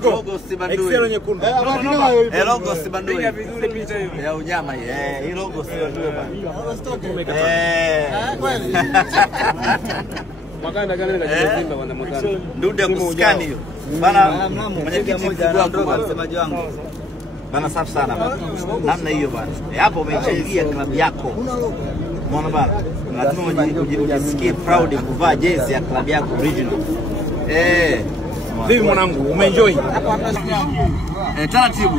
Ziko. Logo Sibandui. Excel nyekundu. Logo Sibandui. Piga vizuri picha hiyo. Ya unyama hii. Hii logo Sibandui bana. Kweli. Makanda gani na Simba wana makanda. Ndude kuskani hiyo. Bana mwenyekiti mkubwa msemaji wangu. Bana safi sana bana. Namna hiyo bana. Hapo umechangia klabu yako. Umeona bana? Lazima ujisikie proud kuvaa jezi ya klabu yako original. Vipi mwanangu, umeenjoy? Taratibu.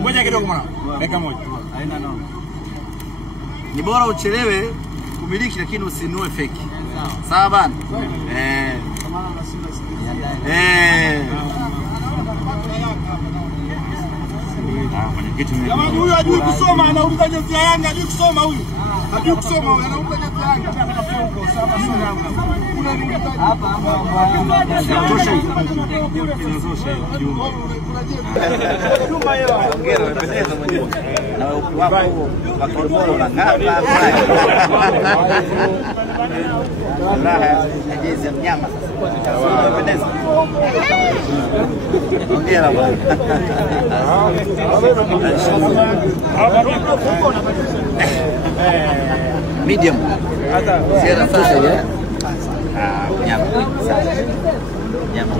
Ngoja kidogo mwanangu. Dakika moja. Haina noma. Ni bora uchelewe kumiliki lakini usinunue fake. Sawa bana? Kama huyu hajui kusoma anauliza jezi ya Yanga, hajui kusoma huyu. Hajui kusoma huyu anauliza jezi ya Yanga. Hongera, umependeza mwenyewe. Na wako wakibora unang'aa. Raha jezi ya mnyama sasa. Umependeza. Hongera bwana. Medium. Sera sasa ya. Nyama. Nyama.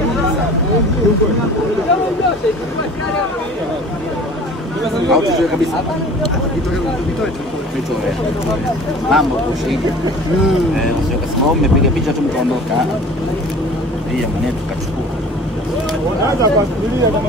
Au tutoe kabisa. Tutoe. Mambo kwa ushahidi. Usio kasema umepiga picha tu mkaondoka. Pia mwanetu kachukua. Unaanza kufikiria kama